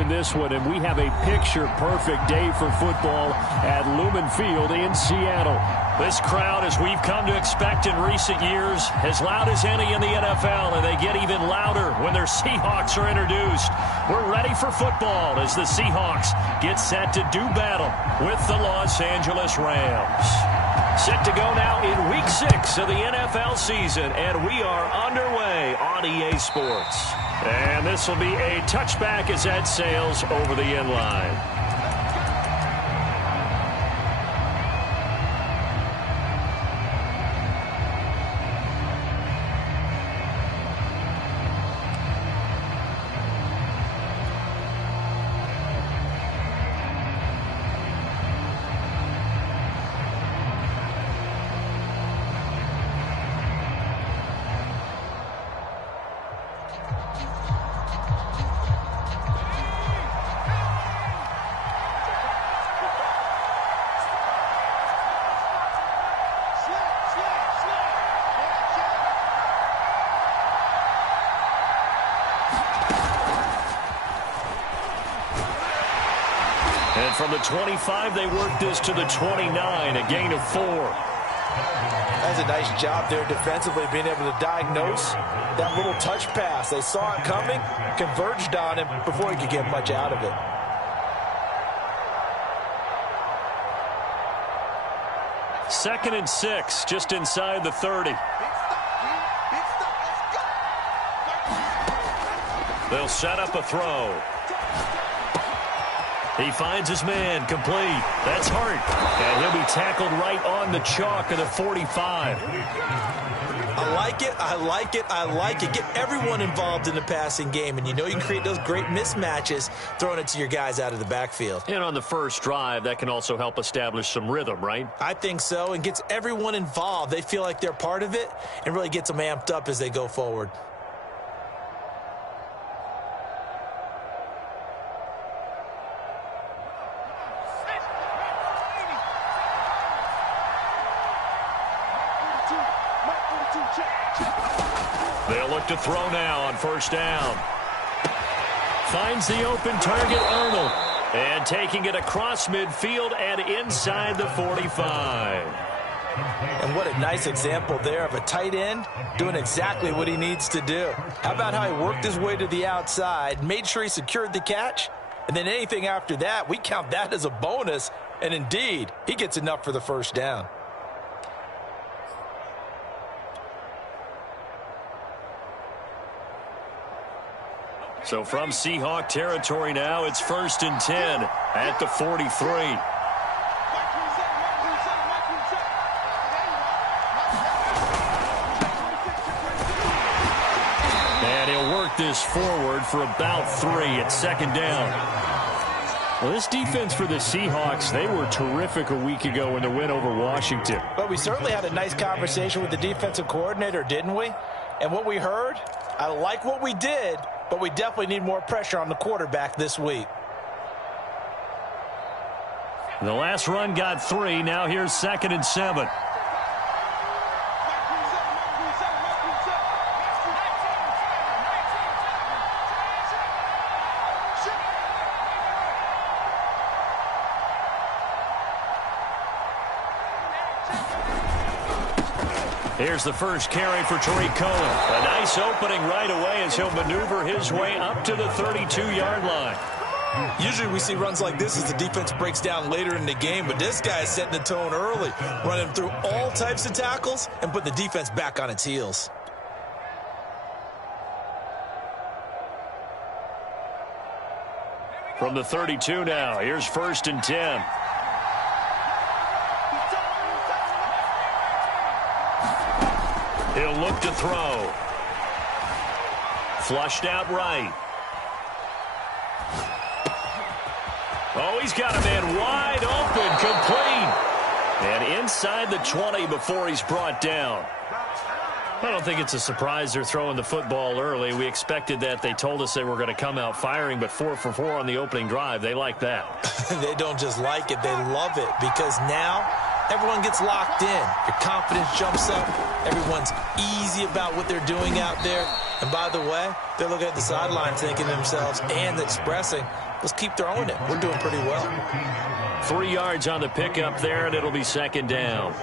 in this one, and we have a picture-perfect day for football at Lumen Field in Seattle. This crowd, as we've come to expect in recent years, as loud as any in the NFL, and they get even louder when their Seahawks are introduced. We're ready for football as the Seahawks get set to do battle with the Los Angeles Rams. Set to go now in Week 6 of the NFL season, and we are underway on EA Sports. And this will be a touchback as that sails over the end line. And from the 25, they work this to the 29, a gain of 4. That's a nice job there defensively, being able to diagnose that little touch pass. They saw it coming, converged on him before he could get much out of it. Second and 6, just inside the 30. They'll set up a throw. He finds his man, complete. That's Hart. And he'll be tackled right on the chalk of the 45. I like it, I like it, I like it. Get everyone involved in the passing game, and you know you create those great mismatches throwing it to your guys out of the backfield. And on the first drive, that can also help establish some rhythm, right? I think so, and gets everyone involved. They feel like they're part of it and really gets them amped up as they go forward. They'll look to throw now on first down. Finds the open target, Arnold. And taking it across midfield and inside the 45. And what a nice example there of a tight end doing exactly what he needs to do. How about how he worked his way to the outside, made sure he secured the catch, and then anything after that, we count that as a bonus. And indeed, he gets enough for the first down. So from Seahawk territory now, it's 1st and 10 at the 43. And he'll work this forward for about 3 at second down. Well, this defense for the Seahawks, they were terrific a week ago in the win over Washington. But we certainly had a nice conversation with the defensive coordinator, didn't we? And what we heard, I like what we did, but we definitely need more pressure on the quarterback this week. The last run got 3. Now here's 2nd and 7. Here's the first carry for Tariq Cohen. A nice opening right away as he'll maneuver his way up to the 32-yard line. Usually we see runs like this as the defense breaks down later in the game, but this guy is setting the tone early, running through all types of tackles and put the defense back on its heels. From the 32 now, here's 1st and 10. He'll look to throw. Flushed out right. Oh, he's got a man wide open, complete. And inside the 20 before he's brought down. I don't think it's a surprise they're throwing the football early. We expected that. They told us they were going to come out firing, but 4 for 4 on the opening drive. They like that. They don't just like it, they love it, because now everyone gets locked in. Your confidence jumps up. Everyone's easy about what they're doing out there. And by the way, they're looking at the sideline thinking to themselves and expressing, let's keep throwing it. We're doing pretty well. 3 yards on the pickup there, and it'll be second down.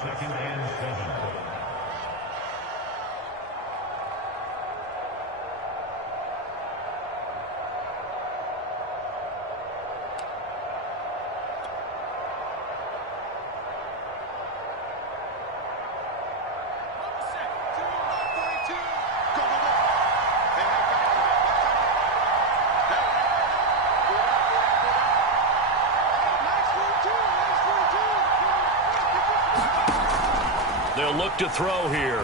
They'll look to throw here.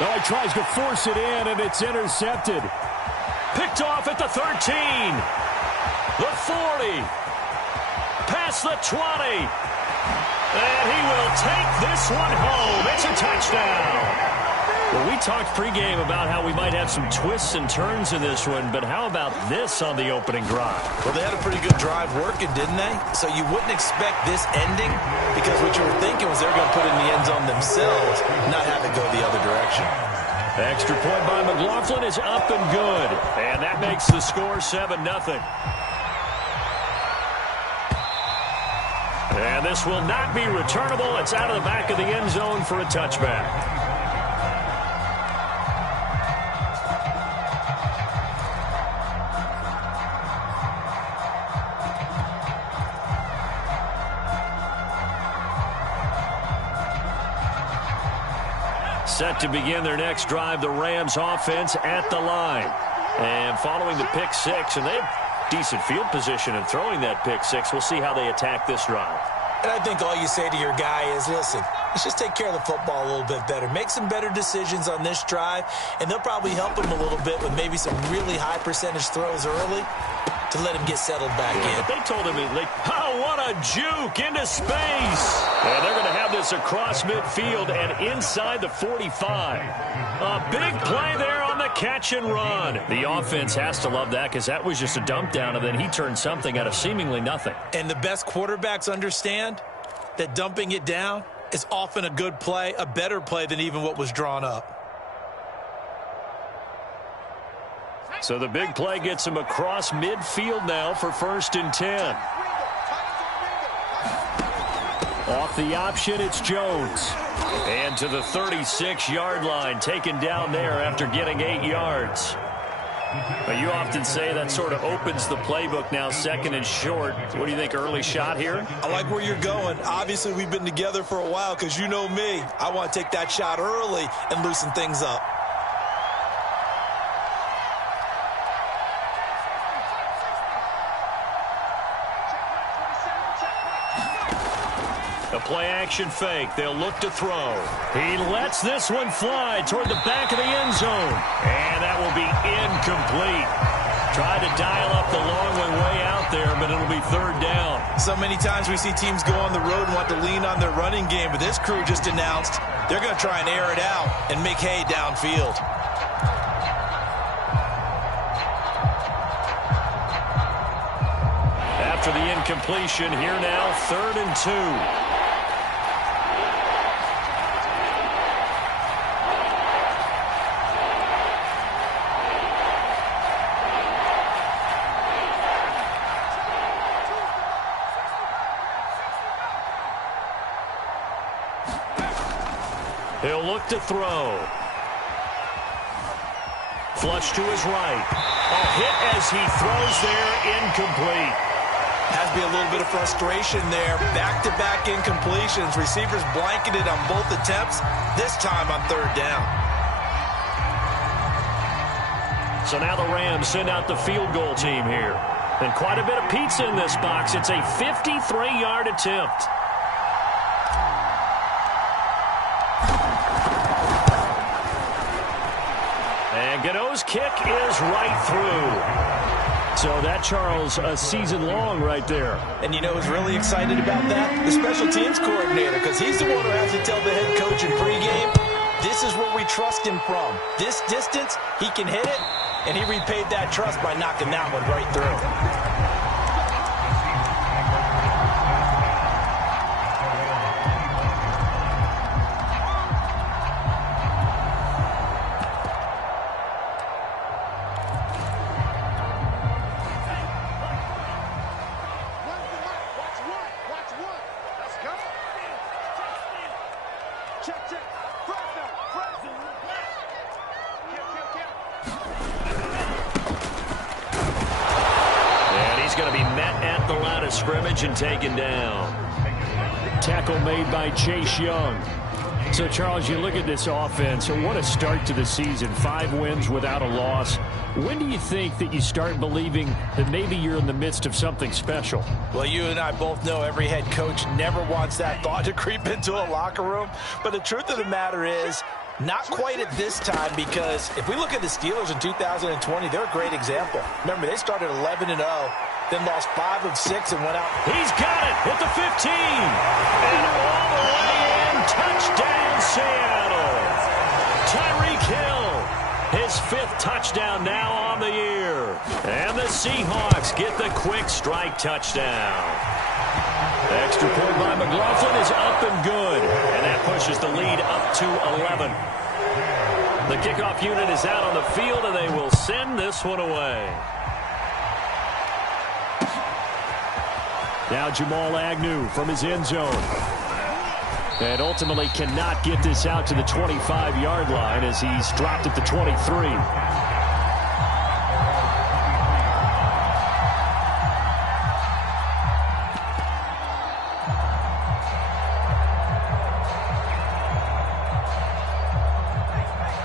Oh, he tries to force it in, and it's intercepted. Picked off at the 13. The 40. Past the 20. And he will take this one home. It's a touchdown. Well, we talked pregame about how we might have some twists and turns in this one, but how about this on the opening drive? Well, they had a pretty good drive working, didn't they? So you wouldn't expect this ending because what you were thinking was they were going to put it in the end zone themselves, not have it go the other direction. Extra point by McLaughlin is up and good, and that makes the score 7-0. And this will not be returnable. It's out of the back of the end zone for a touchback. Set to begin their next drive, the Rams offense at the line. And following the pick six, and they have decent field position in throwing that pick six. We'll see how they attack this drive. And I think all you say to your guy is, listen, let's just take care of the football a little bit better. Make some better decisions on this drive, and they'll probably help him a little bit with maybe some really high percentage throws early to let him get settled back in. But they told him, oh, what a juke into space. And they're going to have this across midfield and inside the 45. A big play there on the catch and run. The offense has to love that because that was just a dump down, and then he turned something out of seemingly nothing. And the best quarterbacks understand that dumping it down is often a good play, a better play than even what was drawn up. So the big play gets him across midfield now for 1st and 10. Off the option, it's Jones. And to the 36-yard line, taken down there after getting 8 yards. But you often say that sort of opens the playbook now, 2nd and short. What do you think, early shot here? I like where you're going. Obviously, we've been together for a while because you know me. I want to take that shot early and loosen things up. A play-action fake. They'll look to throw. He lets this one fly toward the back of the end zone. And that will be incomplete. Tried to dial up the long one way out there, but it'll be 3rd down. So many times we see teams go on the road and want to lean on their running game, but this crew just announced they're going to try and air it out and make hay downfield. After the incompletion, here now, 3rd and 2. He'll look to throw. Flush to his right. A hit as he throws there, incomplete. Has to be a little bit of frustration there. Back-to-back incompletions. Receivers blanketed on both attempts, this time on 3rd down. So now the Rams send out the field goal team here. And quite a bit of pizza in this box. It's a 53-yard attempt. And Gano's kick is right through. So that, Charles, a season long right there. And you know who's really excited about that? The special teams coordinator, because he's the one who has to tell the head coach in pregame, this is where we trust him from. This distance, he can hit it, and he repaid that trust by knocking that one right through. And he's going to be met at the line of scrimmage and taken down. Tackle made by Chase Young. So, Charles, you look at this offense, and what a start to the season. 5 wins without a loss. When do you think that you start believing that maybe you're in the midst of something special? Well, you and I both know every head coach never wants that thought to creep into a locker room. But the truth of the matter is, not quite at this time, because if we look at the Steelers in 2020, they're a great example. Remember, they started 11-0, then lost 5 of 6 and went out. He's got it at the 15. And all the way in, touchdown Seattle. Tyreek Hill, his 5th touchdown now on the year. And the Seahawks get the quick strike touchdown. Extra point by McLaughlin is up and good. And that pushes the lead up to 11. The kickoff unit is out on the field, and they will send this one away. Now Jamal Agnew from his end zone. And ultimately cannot get this out to the 25-yard line as he's dropped at the 23.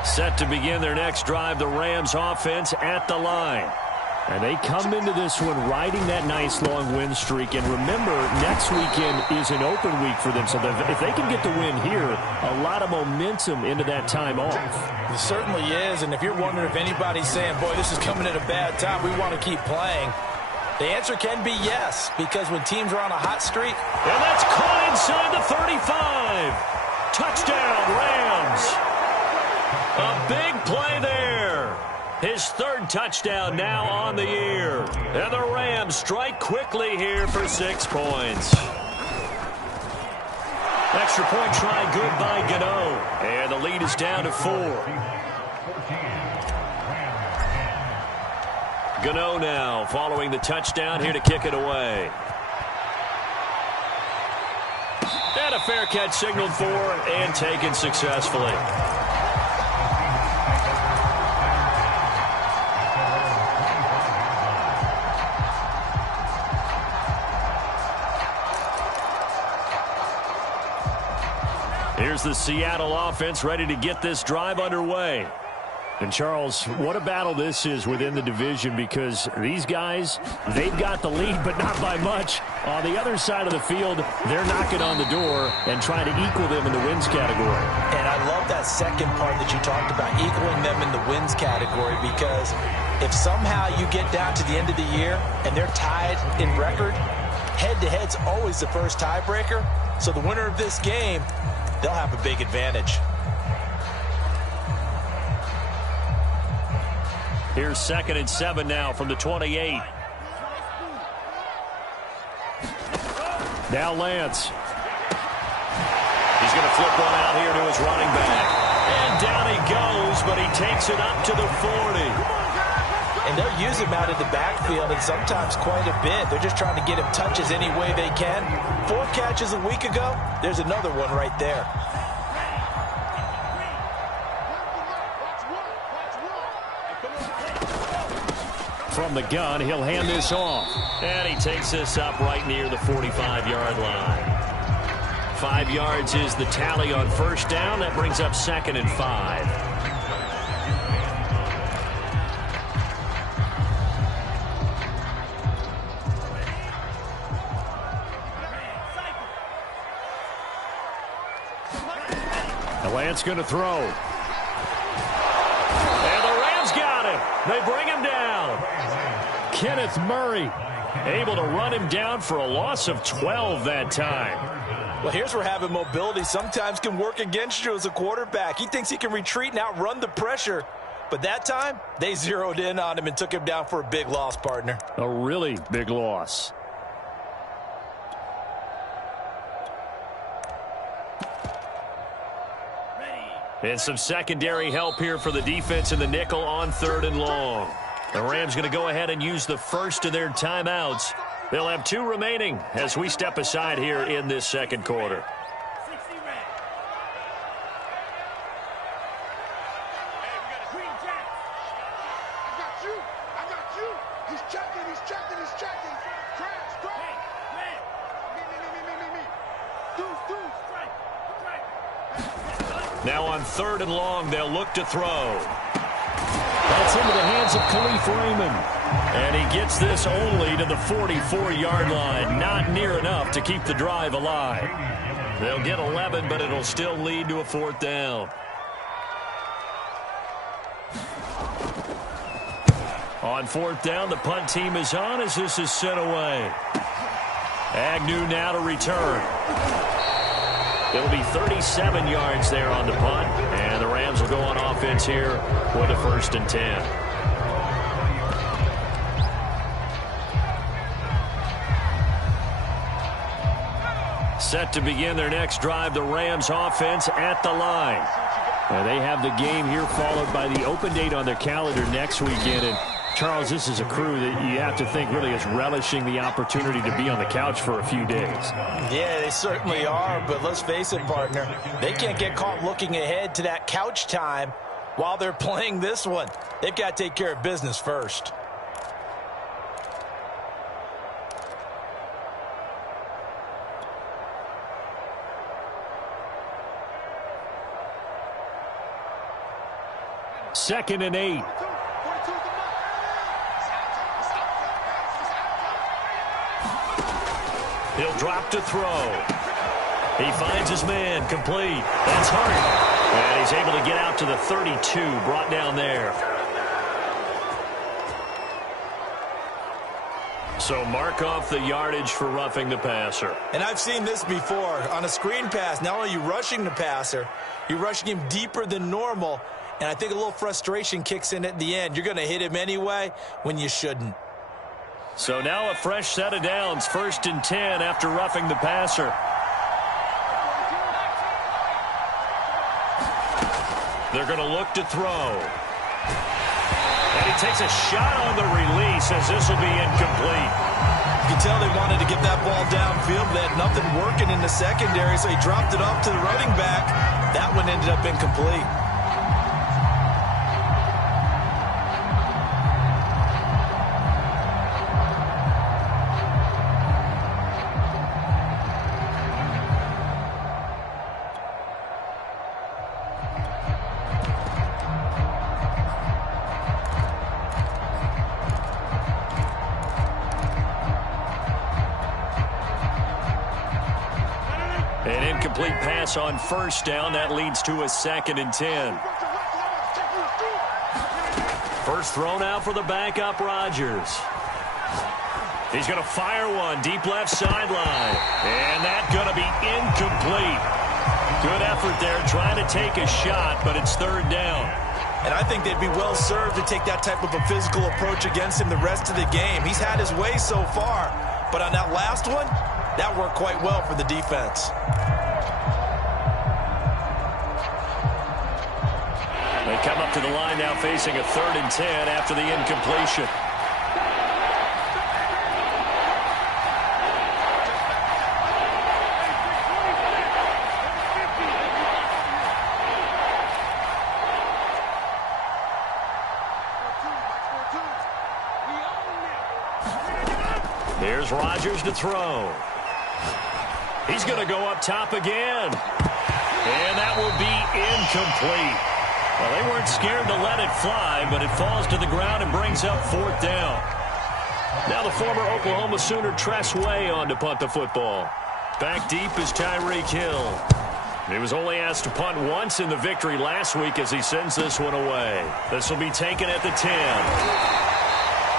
Set to begin their next drive, the Rams offense at the line. And they come into this one riding that nice long win streak. And remember, next weekend is an open week for them. So if they can get the win here, a lot of momentum into that time off. It certainly is. And if you're wondering if anybody's saying, boy, this is coming at a bad time, we want to keep playing, the answer can be yes, because when teams are on a hot streak. And that's caught inside the 35. Touchdown, Rams. A big play there. His 3rd touchdown now on the year. And the Rams strike quickly here for 6 points. Extra point try good by Gano. And the lead is down to 4. Gano now following the touchdown here to kick it away. And a fair catch signaled for and taken successfully. Here's the Seattle offense ready to get this drive underway. And, Charles, what a battle this is within the division, because these guys, they've got the lead, but not by much. On the other side of the field, they're knocking on the door and trying to equal them in the wins category. And I love that second part that you talked about, equaling them in the wins category, because if somehow you get down to the end of the year and they're tied in record, head-to-head's always the first tiebreaker. So the winner of this game, they'll have a big advantage. Here's 2nd and 7 now from the 28. Now Lance. He's going to flip one out here to his running back. And down he goes, but he takes it up to the 40. And they'll use him out of the backfield, and sometimes quite a bit. They're just trying to get him touches any way they can. 4 catches a week ago. There's another one right there. From the gun, he'll hand this off. And he takes this up right near the 45-yard line. 5 yards is the tally on first down. That brings up 2nd and 5. Lance going to throw. And the Rams got him. They bring him down. Kenneth Murray able to run him down for a loss of 12 that time. Well, here's where having mobility sometimes can work against you as a quarterback. He thinks he can retreat and outrun the pressure. But that time, they zeroed in on him and took him down for a big loss, partner. A really big loss. And some secondary help here for the defense in the nickel on 3rd and long. The Rams going to go ahead and use the first of their timeouts. They'll have 2 remaining as we step aside here in this second quarter. Now on 3rd and long, they'll look to throw. That's into the hands of Khalif Raymond. And he gets this only to the 44-yard line. Not near enough to keep the drive alive. They'll get 11, but it'll still lead to a 4th down. On 4th down, the punt team is on as this is sent away. Agnew now to return. It'll be 37 yards there on the punt, and the Rams will go on offense here with a 1st and 10. Set to begin their next drive, the Rams offense at the line. And they have the game here followed by the open date on their calendar next weekend. And Charles, this is a crew that you have to think really is relishing the opportunity to be on the couch for a few days. Yeah, they certainly are, but let's face it, partner, they can't get caught looking ahead to that couch time while they're playing this one. They've got to take care of business first. Second and 8. He'll drop to throw. He finds his man, complete. That's Hart. And he's able to get out to the 32, brought down there. So mark off the yardage for roughing the passer. And I've seen this before. On a screen pass, not only are you rushing the passer, you're rushing him deeper than normal. And I think a little frustration kicks in at the end. You're going to hit him anyway when you shouldn't. So now a fresh set of downs, 1st and 10 after roughing the passer. They're going to look to throw. And he takes a shot on the release as this will be incomplete. You can tell they wanted to get that ball downfield. They had nothing working in the secondary, so he dropped it off to the running back. That one ended up incomplete. An incomplete pass on 1st down. That leads to a 2nd and 10. First throw now for the backup, Rodgers. He's going to fire one deep left sideline. And that's going to be incomplete. Good effort there trying to take a shot, but it's 3rd down. And I think they'd be well served to take that type of a physical approach against him the rest of the game. He's had his way so far, but on that last one, that worked quite well for the defense. They come up to the line now facing a 3rd and 10 after the incompletion. Here's Rodgers to throw. He's going to go up top again. And that will be incomplete. Well, they weren't scared to let it fly, but it falls to the ground and brings up 4th down. Now the former Oklahoma Sooner Tress Way on to punt the football. Back deep is Tyreek Hill. He was only asked to punt once in the victory last week as he sends this one away. This will be taken at the 10.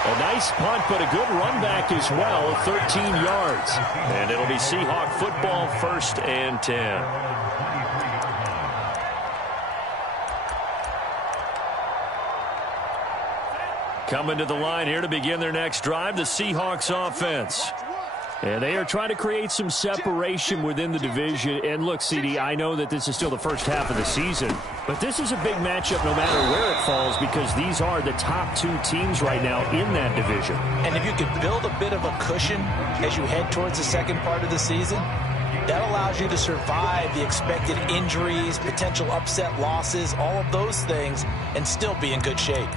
A nice punt, but a good run back as well, 13 yards. And it'll be Seahawk football, 1st and 10. Coming to the line here to begin their next drive, the Seahawks offense. And they are trying to create some separation within the division. And look, CD, I know that this is still the first half of the season, but this is a big matchup no matter where it falls because these are the top 2 teams right now in that division. And if you could build a bit of a cushion as you head towards the second part of the season, that allows you to survive the expected injuries, potential upset losses, all of those things, and still be in good shape.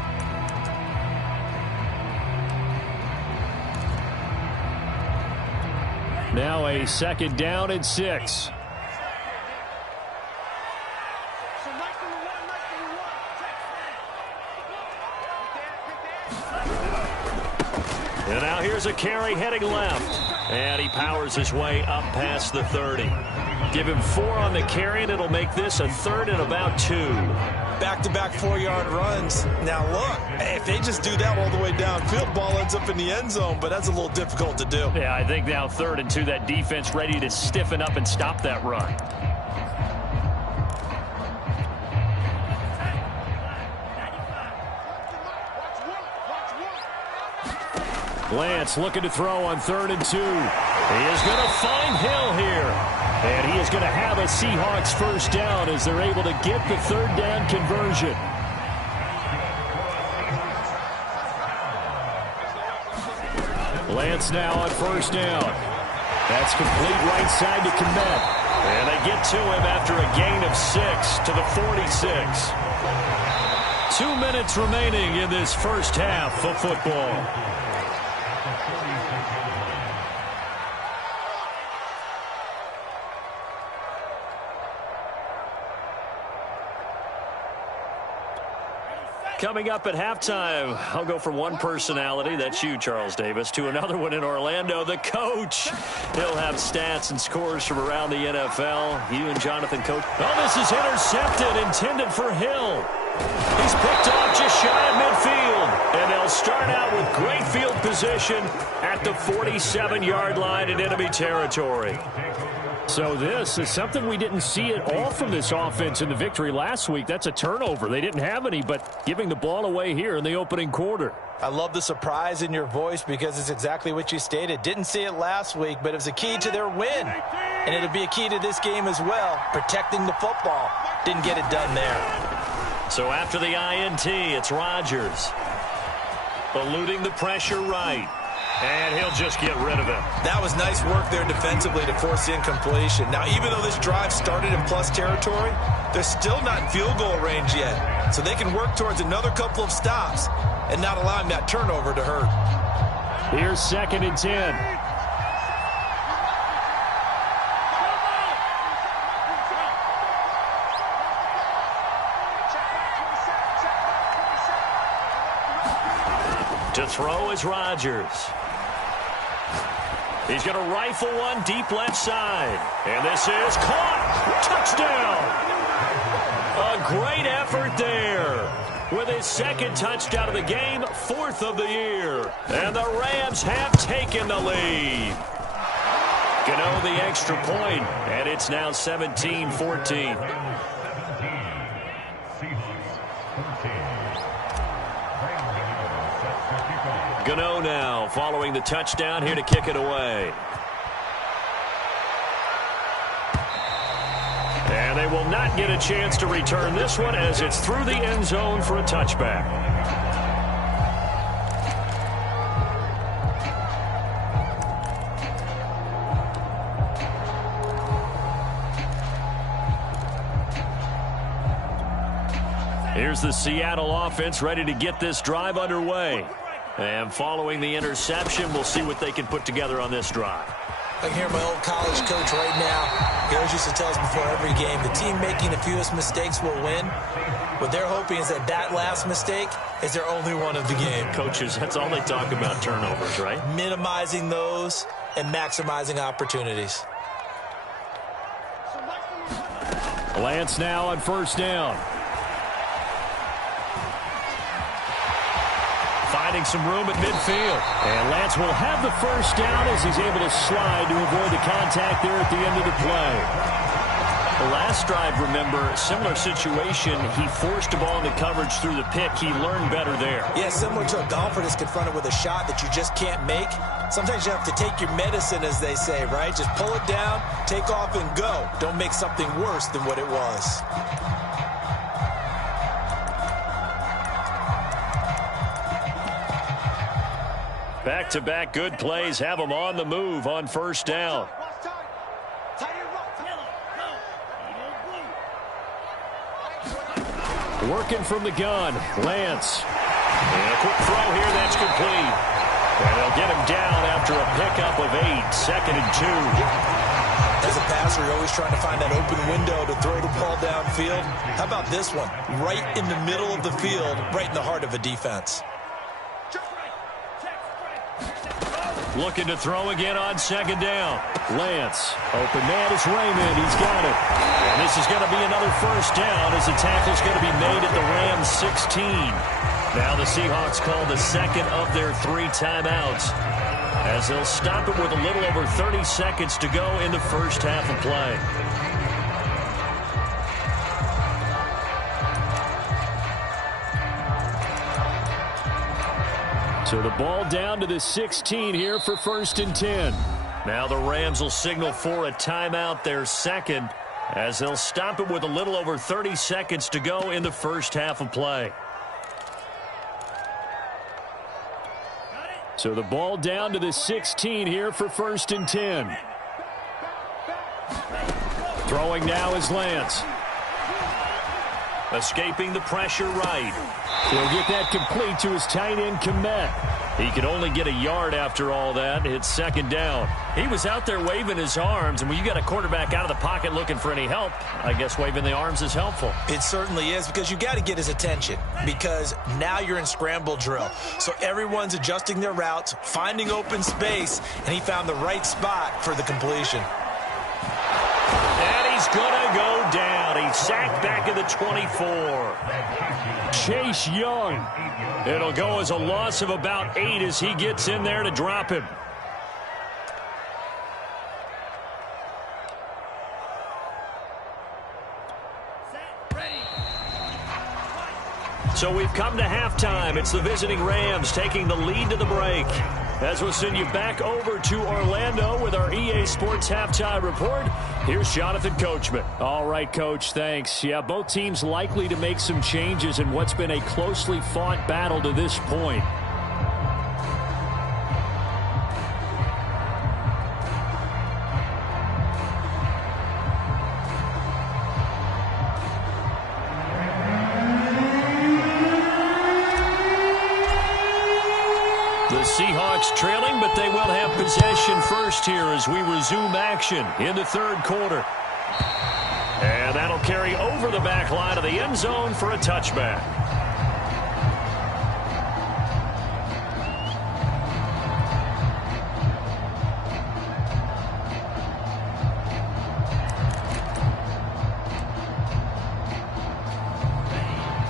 Now a 2nd down and 6. And now here's a carry heading left. And he powers his way up past the 30. Give him 4 on the carry, and it'll make this a 3rd and about 2. Back-to-back 4-yard runs. Now, look, if they just do that all the way downfield, ball ends up in the end zone, but that's a little difficult to do. Yeah, I think now 3rd and 2, that defense ready to stiffen up and stop that run. Lance looking to throw on 3rd and 2. He is going to find Hill here. And he is going to have a Seahawks 1st down as they're able to get the 3rd down conversion. Lance now on 1st down. That's complete right side to Komet. And they get to him after a gain of 6 to the 46. 2 minutes remaining in this first half of football. Coming up at halftime, I'll go from one personality, that's you, Charles Davis, to another one in Orlando, the coach. He'll have stats and scores from around the NFL. You and Jonathan, coach. Oh, this is intercepted, intended for Hill. He's picked off just shy of midfield. And they'll start out with great field position at the 47-yard line in enemy territory. So this is something we didn't see at all from this offense in the victory last week. That's a turnover. They didn't have any, but giving the ball away here in the opening quarter. I love the surprise in your voice because it's exactly what you stated. Didn't see it last week, but it was a key to their win. And it'll be a key to this game as well, protecting the football. Didn't get it done there. So after the INT, it's Rodgers. Eluding the pressure right. And he'll just get rid of it. That was nice work there defensively to force the incompletion. Now, even though this drive started in plus territory, they're still not in field goal range yet. So they can work towards another couple of stops and not allowing that turnover to hurt. Here's 2nd and 10. To throw is Rodgers. He's going to rifle one deep left side. And this is caught. Touchdown. A great effort there. With his 2nd touchdown of the game, 4th of the year. And the Rams have taken the lead. Gano the extra point, and it's now 17-14. Gano now following the touchdown here to kick it away. And they will not get a chance to return this one as it's through the end zone for a touchback. Here's the Seattle offense ready to get this drive underway. And following the interception, we'll see what they can put together on this drive. I can hear my old college coach right now. He always used to tell us before every game, the team making the fewest mistakes will win. What they're hoping is that that last mistake is their only one of the game. Coaches, that's all they talk about, turnovers, right? Minimizing those and maximizing opportunities. Lance now on 1st down. Finding some room at midfield. And Lance will have the 1st down as he's able to slide to avoid the contact there at the end of the play. The last drive, remember, similar situation. He forced a ball into coverage through the pick. He learned better there. Yeah, similar to a golfer that's confronted with a shot that you just can't make. Sometimes you have to take your medicine, as they say, right? Just pull it down, take off, and go. Don't make something worse than what it was. Back-to-back good plays have them on the move on 1st down. Working from the gun, Lance. And a quick throw here, that's complete. And they'll get him down after a pickup of 8, 2nd and 2. As a passer, you're always trying to find that open window to throw the ball downfield. How about this one? Right in the middle of the field, right in the heart of a defense. Looking to throw again on 2nd down. Lance. Open man is Raymond. He's got it. And this is going to be another 1st down as the tackle's going to be made at the Rams 16. Now the Seahawks call the 2nd of their 3 timeouts, as they'll stop it with a little over 30 seconds to go in the 1st half of play. So the ball down to the 16 here for 1st and 10. Now the Rams will signal for a timeout, their 2nd, as they'll stop it with a little over 30 seconds to go in the 1st half of play. So the ball down to the 16 here for 1st and 10. Throwing now is Lance. Escaping the pressure right. He'll get that complete to his tight end, Komet. He could only get a yard after all that. It's 2nd down. He was out there waving his arms, and when you got a quarterback out of the pocket looking for any help, I guess waving the arms is helpful. It certainly is, because you got to get his attention, because now you're in scramble drill. So everyone's adjusting their routes, finding open space, and he found the right spot for the completion. And he's going to go down. He's sacked back at the 24. Chase Young. It'll go as a loss of about 8 as he gets in there to drop him. So we've come to halftime. It's the visiting Rams taking the lead to the break. As we'll send you back over to Orlando with our EA Sports Halftime Report, here's Jonathan Coachman. All right, Coach, thanks. Yeah, both teams likely to make some changes in what's been a closely fought battle to this point. Seahawks trailing, but they will have possession first here as we resume action in the 3rd quarter. And that'll carry over the back line of the end zone for a touchback.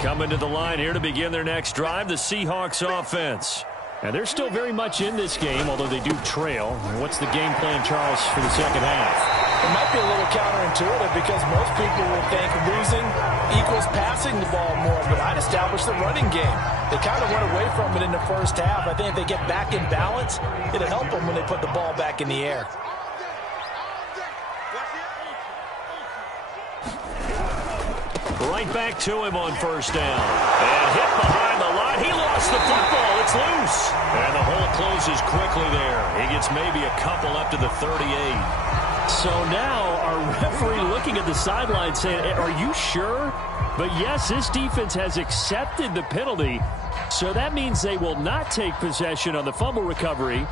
Coming to the line here to begin their next drive, the Seahawks offense. And they're still very much in this game, although they do trail. What's the game plan, Charles, for the 2nd half? It might be a little counterintuitive, because most people will think losing equals passing the ball more, but I'd establish the running game. They kind of went away from it in the 1st half. I think if they get back in balance, it'll help them when they put the ball back in the air. Right back to him on 1st down. And hit behind the line. He lost the football. It's loose. And the hole closes quickly there. He gets maybe a couple up to the 38. So now our referee looking at the sideline saying, are you sure? But yes, this defense has accepted the penalty. So that means they will not take possession on the fumble recovery.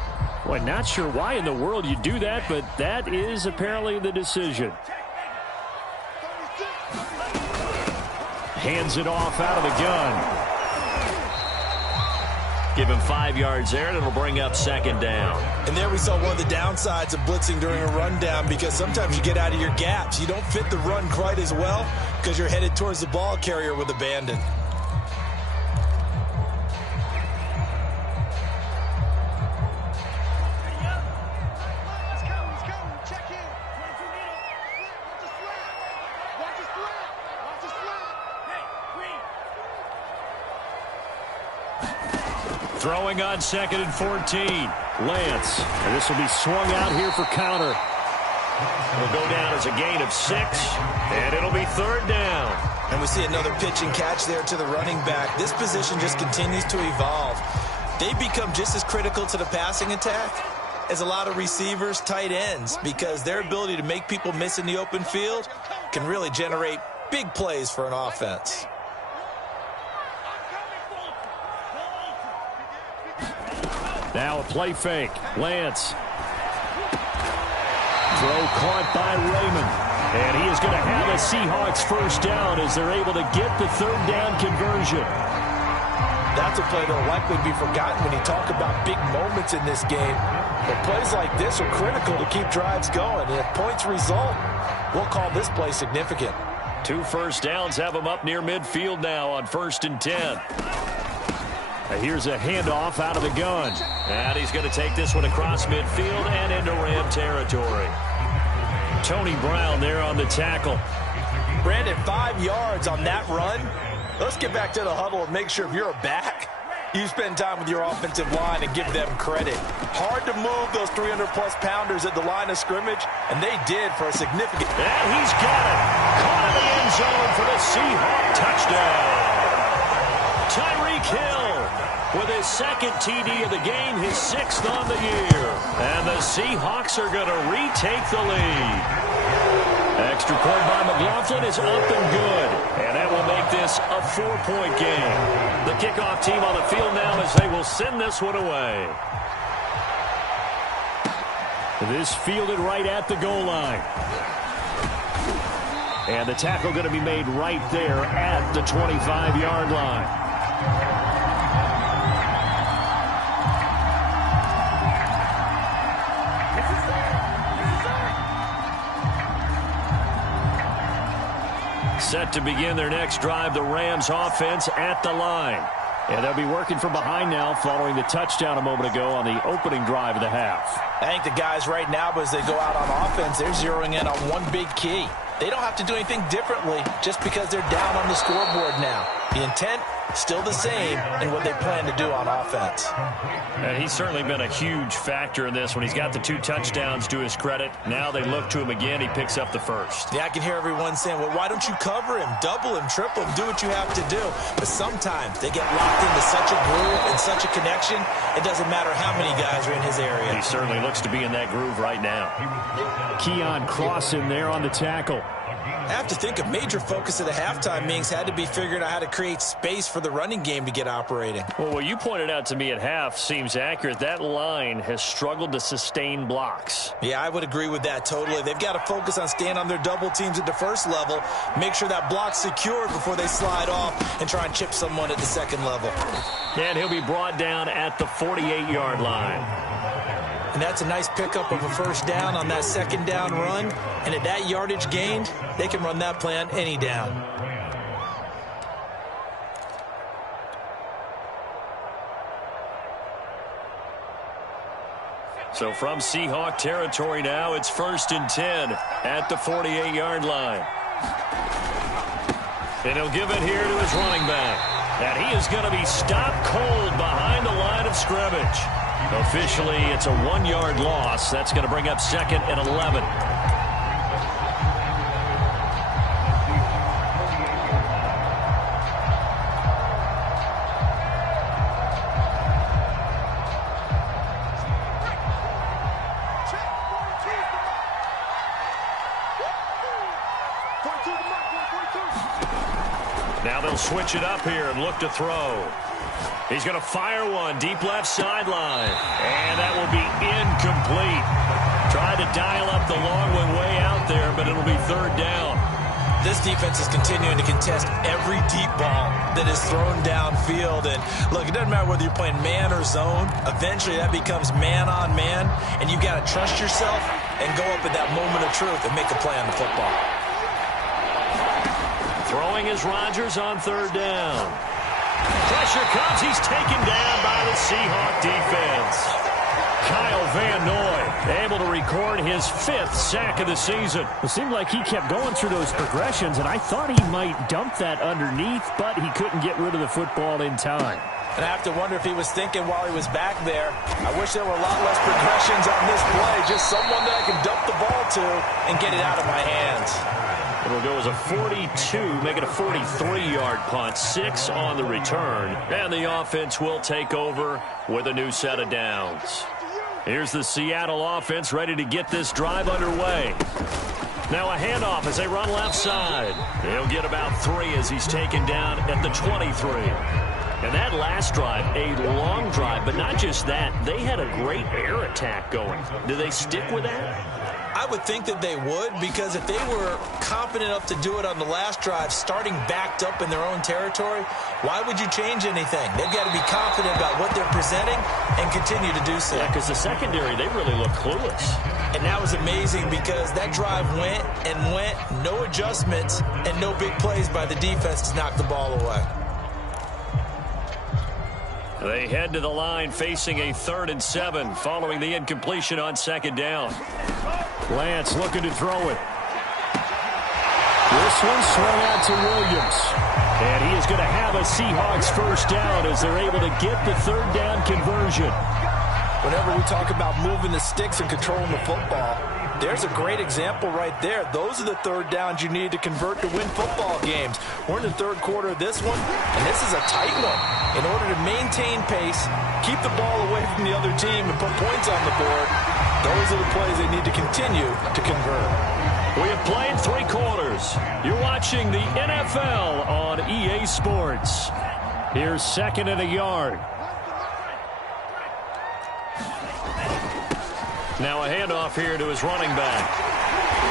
Boy, not sure why in the world you do that, but that is apparently the decision. Hands it off out of the gun. Give him 5 yards there, and it'll bring up 2nd down. And there we saw one of the downsides of blitzing during a rundown, because sometimes you get out of your gaps. You don't fit the run quite as well because you're headed towards the ball carrier with abandon. Throwing on 2nd and 14. Lance. And this will be swung out here for counter. Will go down as a gain of 6. And it'll be 3rd down. And we see another pitch and catch there to the running back. This position just continues to evolve. They become just as critical to the passing attack as a lot of receivers, tight ends, because their ability to make people miss in the open field can really generate big plays for an offense. Now a play fake. Lance. Throw caught by Raymond. And he is going to have a Seahawks first down as they're able to get the third down conversion. That's a play that will likely be forgotten when you talk about big moments in this game. But plays like this are critical to keep drives going. And if points result, we'll call this play significant. 2 first downs have him up near midfield now on 1st and 10. Here's a handoff out of the gun. And he's going to take this one across midfield and into Ram territory. Tony Brown there on the tackle. Brandon, 5 yards on that run. Let's get back to the huddle and make sure if you're a back, you spend time with your offensive line and give them credit. Hard to move those 300-plus pounders at the line of scrimmage, and they did for a significant... And he's got it. Caught in the end zone for the Seahawk touchdown. Tyreek Hill with his 2nd TD of the game, his 6th on the year. And the Seahawks are going to retake the lead. Extra point by McLaughlin is up and good. And that will make this a 4-point game. The kickoff team on the field now as they will send this one away. This fielded right at the goal line. And the tackle going to be made right there at the 25-yard line. Set to begin their next drive, the Rams offense at the line. And they'll be working from behind now following the touchdown a moment ago on the opening drive of the half. I think the guys right now, as they go out on offense, they're zeroing in on one big key. They don't have to do anything differently just because they're down on the scoreboard now. The intent, still the same in what they plan to do on offense. And he's certainly been a huge factor in this when he's got the 2 touchdowns to his credit. Now they look to him again. He picks up the first. Yeah, I can hear everyone saying, well, why don't you cover him, double him, triple him, do what you have to do. But sometimes they get locked into such a groove and such a connection, it doesn't matter how many guys are in his area. He certainly looks to be in that groove right now. Keon Cross in there on the tackle. I have to think a major focus of the halftime meetings had to be figuring out how to create space for the running game to get operating. Well, what you pointed out to me at half seems accurate. That line has struggled to sustain blocks. Yeah, I would agree with that totally. They've got to focus on staying on their double teams at the first level, make sure that block's secured before they slide off and try and chip someone at the second level. And he'll be brought down at the 48-yard line. And that's a nice pickup of a first down on that second down run. And at that yardage gained, they can run that play on any down. So from Seahawk territory now, it's 1st and 10 at the 48-yard line. And he'll give it here to his running back. And he is going to be stopped cold behind the line of scrimmage. Officially, it's a 1-yard loss. That's going to bring up 2nd and 11. Now they'll switch it up here and look to throw. He's going to fire one deep left sideline. And that will be incomplete. Tried to dial up the long one way out there, but it'll be 3rd down. This defense is continuing to contest every deep ball that is thrown downfield. And look, it doesn't matter whether you're playing man or zone. Eventually that becomes man on man. And you've got to trust yourself and go up at that moment of truth and make a play on the football. Throwing is Rodgers on 3rd down. Pressure comes. He's taken down by the Seahawk defense. Kyle Van Noy able to record his 5th sack of the season. It seemed like he kept going through those progressions, and I thought he might dump that underneath, but he couldn't get rid of the football in time. And I have to wonder if he was thinking while he was back there, I wish there were a lot less progressions on this play. Just someone that I can dump the ball to and get it out of my hands. It'll go as a 42, make it a 43-yard punt, 6 on the return. And the offense will take over with a new set of downs. Here's the Seattle offense ready to get this drive underway. Now a handoff as they run left side. He'll get about 3 as he's taken down at the 23. And that last drive, a long drive, but not just that. They had a great air attack going. Do they stick with that? I would think that they would, because if they were confident enough to do it on the last drive, starting backed up in their own territory, why would you change anything? They've got to be confident about what they're presenting and continue to do so. Yeah, because the secondary, they really look clueless. And that was amazing because that drive went and went, no adjustments, and no big plays by the defense to knock the ball away. They head to the line facing a 3rd and 7 following the incompletion on 2nd down. Lance looking to throw it. This one swung out to Williams. And he is going to have a Seahawks first down as they're able to get the 3rd down conversion. Whenever we talk about moving the sticks and controlling the football, there's a great example right there. Those are the 3rd downs you need to convert to win football games. We're in the 3rd quarter of this one, and this is a tight one. In order to maintain pace, keep the ball away from the other team, and put points on the board, those are the plays they need to continue to convert. We have played 3 quarters. You're watching the NFL on EA Sports. Here's 2nd and a yard. Now a handoff here to his running back.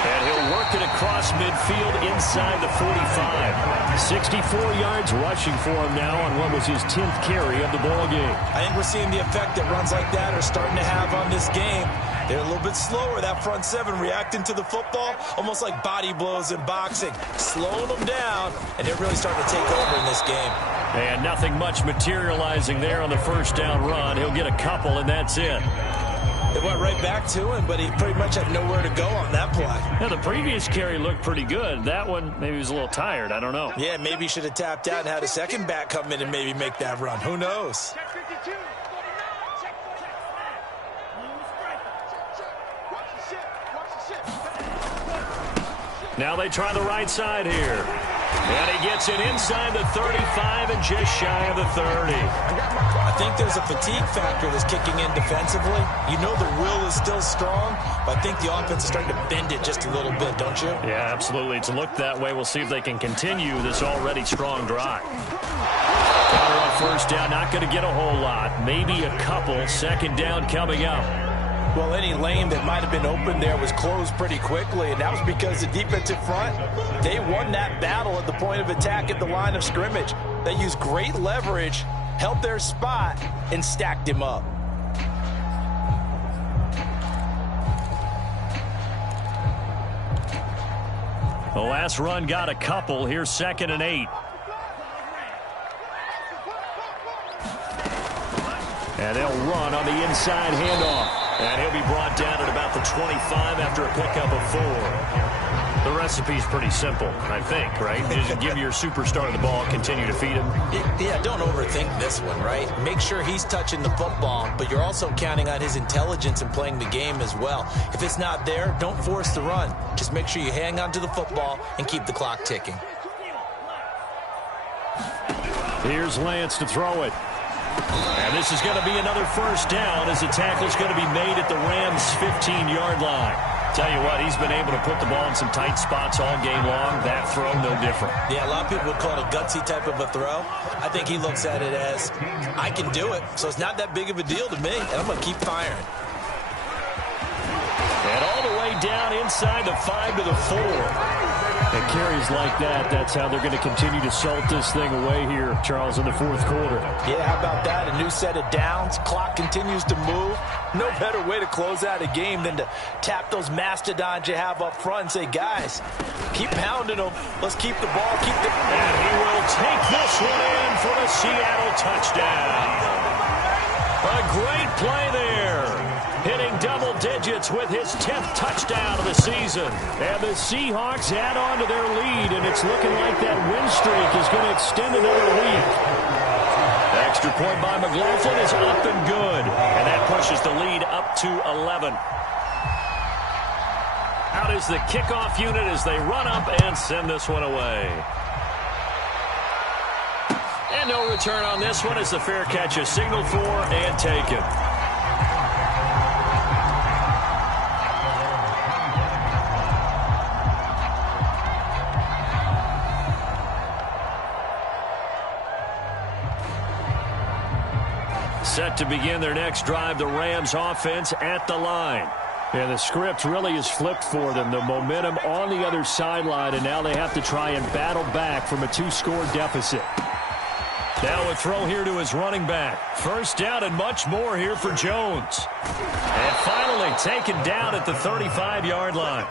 And he'll work it across midfield inside the 45. 64 yards rushing for him now on what was his 10th carry of the ball game. I think we're seeing the effect that runs like that are starting to have on this game. They're a little bit slower, that front 7, reacting to the football, almost like body blows in boxing, slowing them down, and they're really starting to take over in this game. And nothing much materializing there on the first down run. He'll get a couple, and that's it. It went right back to him, but he pretty much had nowhere to go on that play. Yeah, the previous carry looked pretty good. That one, maybe he was a little tired. I don't know. Yeah, maybe he should have tapped out and had a second back come in and maybe make that run. Who knows? Now they try the right side here. And he gets it inside the 35 and just shy of the 30. I think there's a fatigue factor that's kicking in defensively. You know the will is still strong, but I think the offense is starting to bend it just a little bit, don't you? Yeah, absolutely. It's looked that way. We'll see if they can continue this already strong drive. Counter on first down, not going to get a whole lot. Maybe a couple. 2nd down coming up. Well, any lane that might have been open there was closed pretty quickly, and that was because the defensive front, they won that battle at the point of attack at the line of scrimmage. They used great leverage, held their spot, and stacked him up. The last run got a couple. Here's 2nd and 8. And they'll run on the inside handoff. And he'll be brought down at about the 25 after a pickup of 4. The recipe's pretty simple, I think, right? Just give your superstar the ball, continue to feed him. Yeah, don't overthink this one, right? Make sure he's touching the football, but you're also counting on his intelligence in playing the game as well. If it's not there, don't force the run. Just make sure you hang on to the football and keep the clock ticking. Here's Lance to throw it. And this is going to be another first down as the tackle's going to be made at the Rams' 15-yard line. Tell you what, he's been able to put the ball in some tight spots all game long. That throw, no different. Yeah, a lot of people would call it a gutsy type of a throw. I think he looks at it as, I can do it, so it's not that big of a deal to me, and I'm going to keep firing. And all the way down inside the 5 to the 4. And carries like that, that's how they're going to continue to salt this thing away here, Charles, in the 4th quarter. Yeah, how about that? A new set of downs. Clock continues to move. No better way to close out a game than to tap those mastodons you have up front and say, guys, keep pounding them. Let's keep the ball. And he will take this one in for the Seattle touchdown. A great play there. Hitting double digits with his 10th touchdown of the season. And the Seahawks add on to their lead, and it's looking like that win streak is going to extend another week. Extra point by McLaughlin is up and good. And that pushes the lead up to 11. Out is the kickoff unit as they run up and send this one away. And no return on this one as the fair catch is signaled for and taken. set to begin their next drive. The Rams offense at the line. And the script really is flipped for them. The momentum on the other sideline, and now they have to try and battle back from a 2-score deficit. Now a throw here to his running back. First down and much more here for Jones. And finally taken down at the 35-yard line.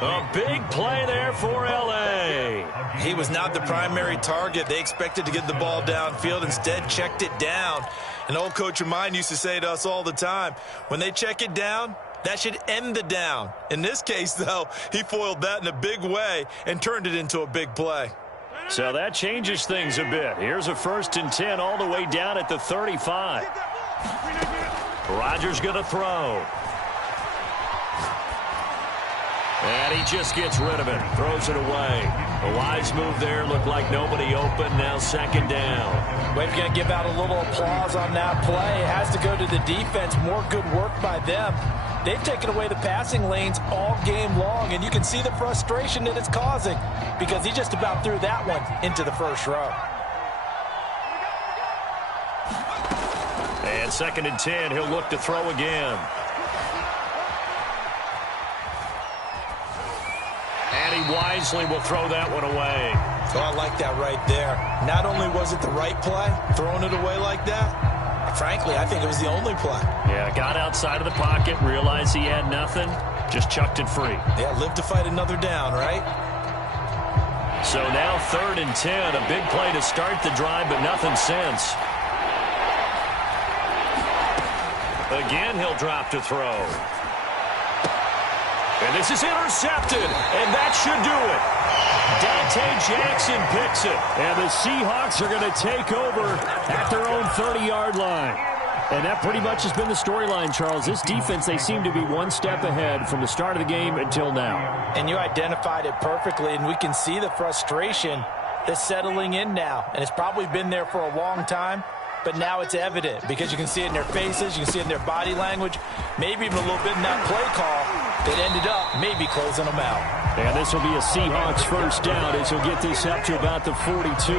A big play there for L.A. He was not the primary target. They expected to get the ball downfield. Instead, checked it down. An old coach of mine used to say to us all the time, when they check it down, that should end the down. In this case, though, he foiled that in a big way and turned it into a big play. So that changes things a bit. Here's a 1st and 10 all the way down at the 35. Rodgers going to throw. And he just gets rid of it. Throws it away. A wise move there. Looked like nobody open. Now 2nd down. We're going to give out a little applause on that play. It has to go to the defense. More good work by them. They've taken away the passing lanes all game long, and you can see the frustration that it's causing because he just about threw that one into the first row. And 2nd and 10. He'll look to throw again. And he wisely will throw that one away. So I like that right there. Not only was it the right play, throwing it away like that, frankly, I think it was the only play. Yeah, got outside of the pocket, realized he had nothing, just chucked it free. Yeah, live to fight another down, right? So now 3rd and 10, a big play to start the drive, but nothing since. Again, he'll drop to throw. And this is intercepted, and that should do it. Dante Jackson picks it. And the Seahawks are going to take over at their own 30-yard line. And that pretty much has been the storyline, Charles. This defense, they seem to be one step ahead from the start of the game until now. And you identified it perfectly, and we can see the frustration that's settling in now. And it's probably been there for a long time, but now it's evident because you can see it in their faces, you can see it in their body language, maybe even a little bit in that play call that ended up maybe closing them out. And this will be a Seahawks 1st down as he'll get this up to about the 42.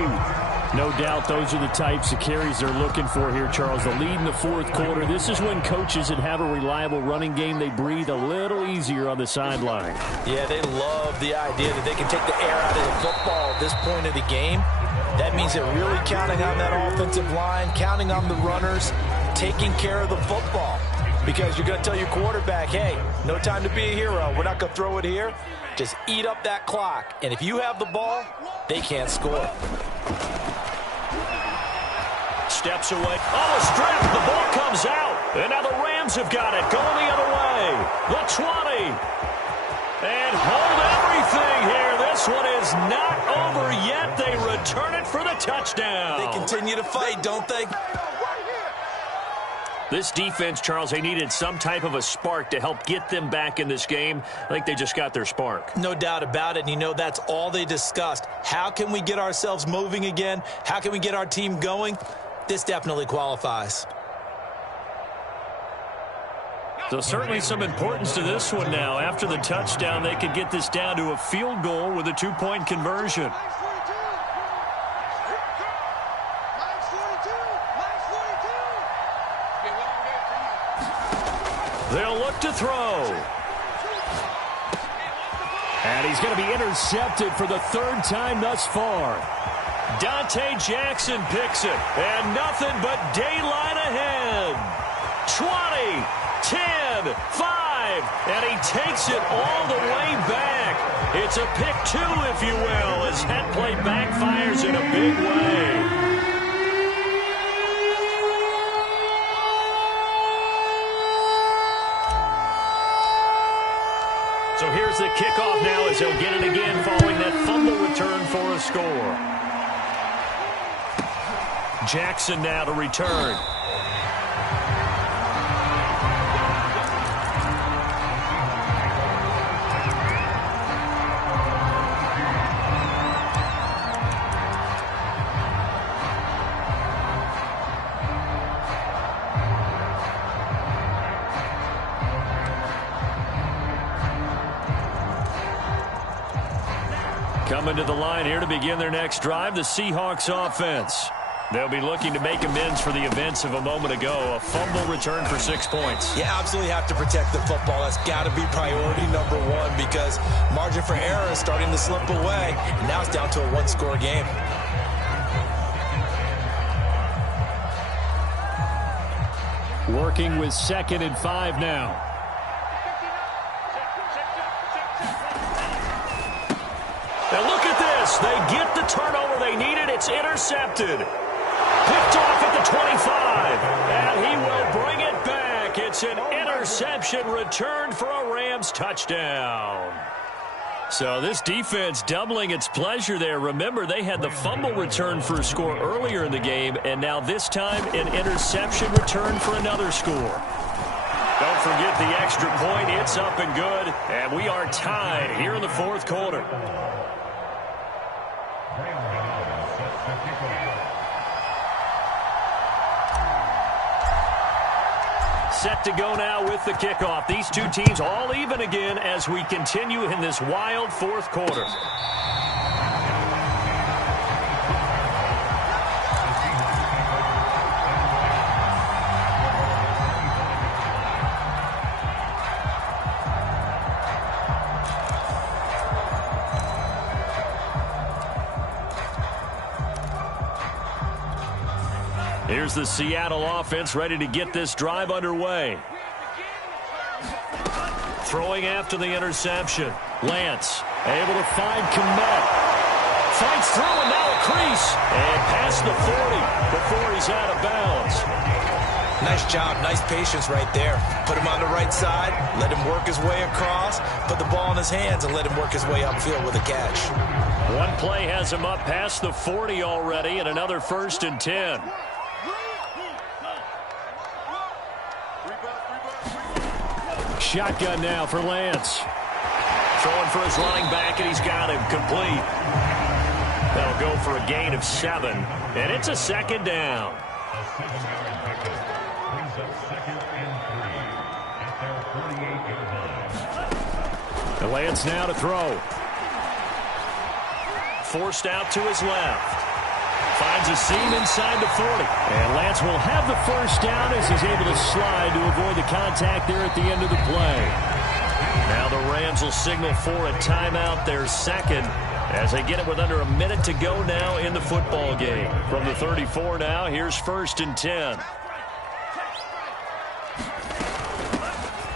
No doubt those are the types of carries they're looking for here, Charles. The lead in the 4th quarter. This is when coaches that have a reliable running game, they breathe a little easier on the sideline. Yeah, they love the idea that they can take the air out of the football at this point of the game. That means they're really counting on that offensive line, counting on the runners, taking care of the football. Because you're going to tell your quarterback, hey, no time to be a hero. We're not going to throw it here. Just eat up that clock. And if you have the ball, they can't score. Steps away. Oh, a strip. The ball comes out. And now the Rams have got it. Going the other way. The 20. And hold everything here. This one is not over yet. They return it for the touchdown. They continue to fight, don't they? This defense, Charles, they needed some type of a spark to help get them back in this game. I think they just got their spark. No doubt about it. And you know, that's all they discussed. How can we get ourselves moving again? How can we get our team going? This definitely qualifies. So certainly some importance to this one now. After the touchdown, they could get this down to a field goal with a 2-point conversion. They'll look to throw. And he's going to be intercepted for the 3rd time thus far. Dante Jackson picks it. And nothing but daylight ahead. 20, 10, 5. And he takes it all the way back. It's a pick 2, if you will, as that play backfires in a big way. So here's the kickoff now as he'll get it again following that fumble return for a score. Jackson now to return. Coming to the line here to begin their next drive, the Seahawks offense. They'll be looking to make amends for the events of a moment ago. A fumble return for 6 points. You absolutely have to protect the football. That's got to be priority number one because margin for error is starting to slip away. And now it's down to a one-score game. Working with 2nd and 5 now. Now look at this. They get the turnover they needed. It's intercepted. Picked off at the 25. And he will bring it back. It's an interception returned for a Rams touchdown. So this defense doubling its pleasure there. Remember, they had the fumble return for a score earlier in the game, and now this time an interception return for another score. Don't forget the extra point. It's up and good, and we are tied here in the fourth quarter. Set to go now with the kickoff. These two teams all even again as we continue in this wild fourth quarter. Here's the Seattle offense ready to get this drive underway. Throwing after the interception. Lance able to find Kmet. Fights through and now a crease. And past the 40 before he's out of bounds. Nice job. Nice patience right there. Put him on the right side. Let him work his way across. Put the ball in his hands and let him work his way upfield with a catch. One play has him up past the 40 already and another 1st and 10. Shotgun now for Lance. Throwing for his running back, and he's got him complete. That'll go for a gain of 7, and it's a 2nd down. The Lance now to throw. Forced out to his left. Finds a seam inside the 40. And Lance will have the first down as he's able to slide to avoid the contact there at the end of the play. Now the Rams will signal for a timeout, their second, as they get it with under a minute to go now in the football game. From the 34 now, here's 1st and 10.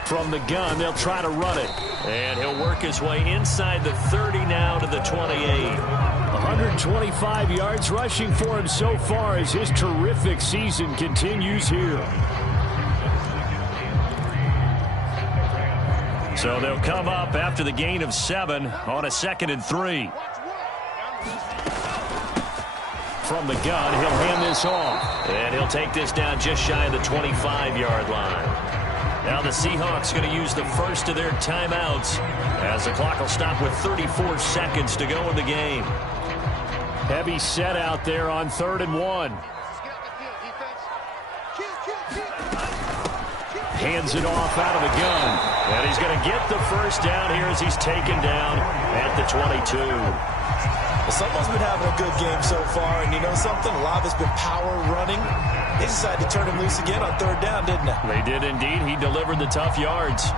From the gun, they'll try to run it. And he'll work his way inside the 30 now to the 28. 125 yards rushing for him so far as his terrific season continues here. So they'll come up after the gain of 7 on a 2nd and 3. From the gun, he'll hand this off. And he'll take this down just shy of the 25-yard line. Now the Seahawks going to use the first of their timeouts as the clock will stop with 34 seconds to go in the game. Heavy set out there on 3rd and 1. Hands it off out of the gun. And he's going to get the first down here as he's taken down at the 22. Well, someone's been having a good game so far, and you know something? A lot of it's been power running. They decided to turn him loose again on 3rd down, didn't they? They did indeed. He delivered the tough yards.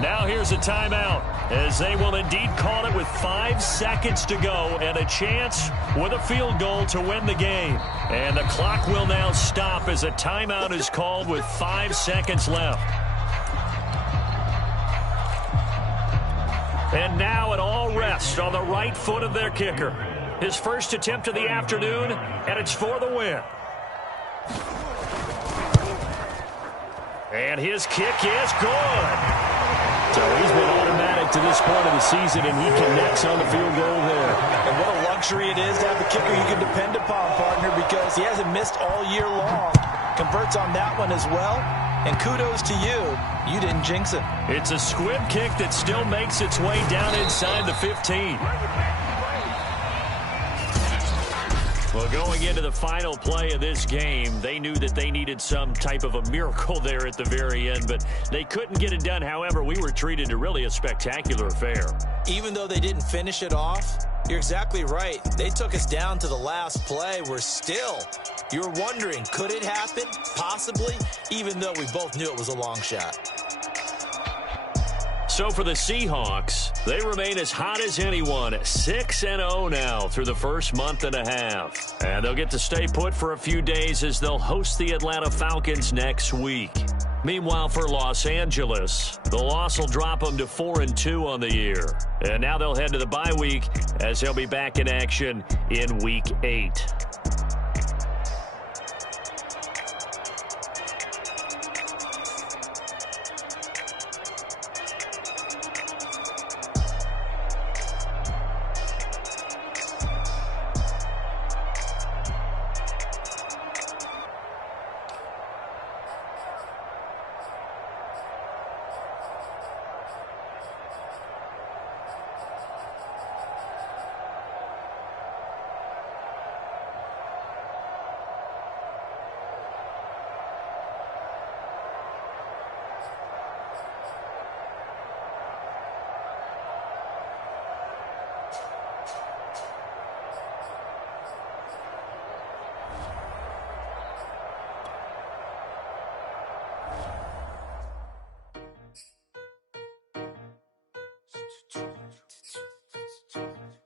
Now here's a timeout as they will indeed call it with 5 seconds to go and a chance with a field goal to win the game. And the clock will now stop as a timeout is called with 5 seconds left. And now it all rests on the right foot of their kicker. His first attempt of the afternoon, and it's for the win. And his kick is good. So he's been automatic to this point of the season, and he connects on the field goal there. And what a luxury it is to have a kicker you can depend upon, partner, because he hasn't missed all year long. Converts on that one as well. And kudos to you. You didn't jinx it. It's a squib kick that still makes its way down inside the 15. Well, going into the final play of this game, they knew that they needed some type of a miracle there at the very end, but they couldn't get it done. However, we were treated to really a spectacular affair. Even though they didn't finish it off, you're exactly right. They took us down to the last play. You're wondering, could it happen? Possibly, even though we both knew it was a long shot. So for the Seahawks, they remain as hot as anyone, 6-0 now through the first month and a half. And they'll get to stay put for a few days as they'll host the Atlanta Falcons next week. Meanwhile, for Los Angeles, the loss will drop them to 4-2 on the year. And now they'll head to the bye week as they'll be back in action in Week 8.